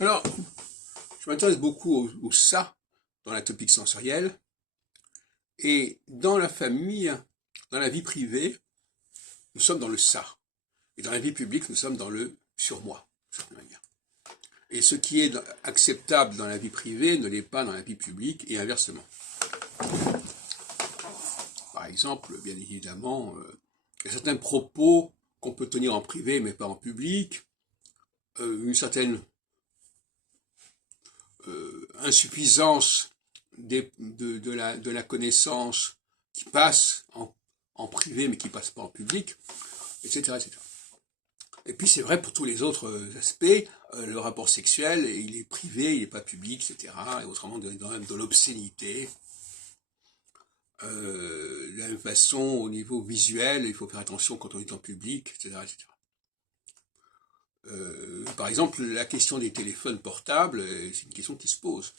Alors, je m'intéresse beaucoup au ça dans la topique sensorielle. Et dans la famille, dans la vie privée, nous sommes dans le ça. Et dans la vie publique, nous sommes dans le surmoi, de certaine manière. Et ce qui est acceptable dans la vie privée ne l'est pas dans la vie publique et inversement. Par exemple, bien évidemment, il y a certains propos qu'on peut tenir en privé mais pas en public, une certaine insuffisance de la connaissance qui passe en privé mais qui ne passe pas en public, etc., etc. Et puis c'est vrai pour tous les autres aspects, le rapport sexuel, il est privé, il n'est pas public, etc. Et autrement, de l'obscénité. De la même façon, au niveau visuel, il faut faire attention quand on est en public, etc., etc. Par exemple, la question des téléphones portables, c'est une question qui se pose.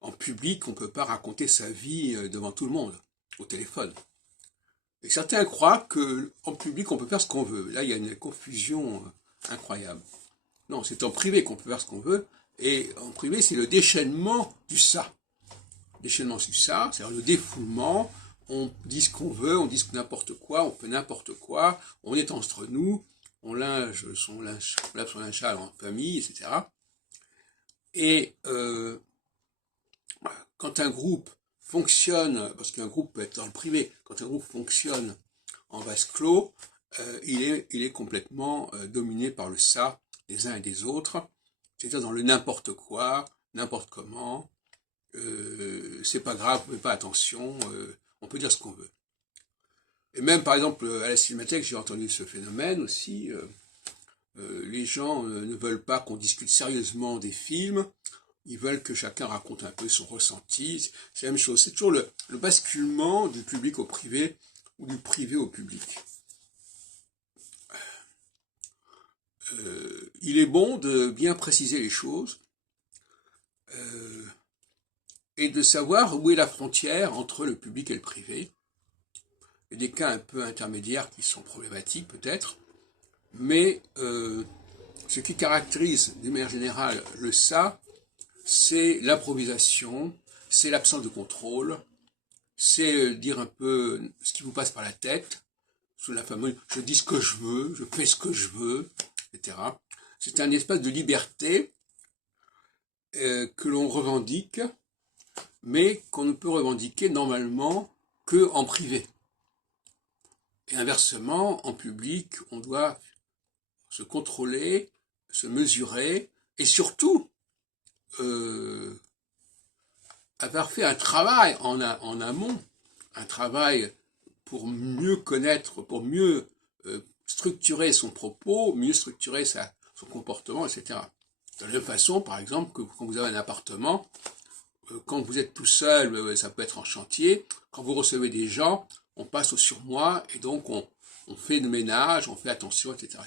En public, on ne peut pas raconter sa vie devant tout le monde, au téléphone. Et certains croient qu'en public, on peut faire ce qu'on veut. Là, il y a une confusion incroyable. Non, c'est en privé qu'on peut faire ce qu'on veut, et en privé, c'est le déchaînement du ça. Déchaînement du ça, c'est-à-dire le défoulement. On dit ce qu'on veut, on dit n'importe quoi, on peut n'importe quoi, on est entre nous, on lave son linge sale en famille, etc. Et quand un groupe fonctionne, parce qu'un groupe peut être dans le privé, quand un groupe fonctionne en vase clos, il est complètement dominé par le ça des uns et des autres, c'est-à-dire dans le n'importe quoi, n'importe comment, c'est pas grave, on ne fait pas attention, on peut dire ce qu'on veut. Et même par exemple à la Cinémathèque, j'ai entendu ce phénomène aussi, les gens ne veulent pas qu'on discute sérieusement des films, ils veulent que chacun raconte un peu son ressenti, c'est la même chose, c'est toujours le basculement du public au privé ou du privé au public. Il est bon de bien préciser les choses et de savoir où est la frontière entre le public et le privé. Il y a des cas un peu intermédiaires qui sont problématiques peut-être, mais ce qui caractérise d'une manière générale le ça, c'est l'improvisation, c'est l'absence de contrôle, c'est dire un peu ce qui vous passe par la tête, sous la fameuse « je dis ce que je veux, je fais ce que je veux », etc. C'est un espace de liberté que l'on revendique, mais qu'on ne peut revendiquer normalement qu'en privé. Et inversement, en public, on doit se contrôler, se mesurer, et surtout avoir fait un travail en amont, un travail pour mieux connaître, pour mieux structurer son propos, mieux structurer son comportement, etc. De la même façon, par exemple, que quand vous avez un appartement, quand vous êtes tout seul, ça peut être en chantier, quand vous recevez des gens, on passe au surmoi, et donc on fait le ménage, on fait attention, etc.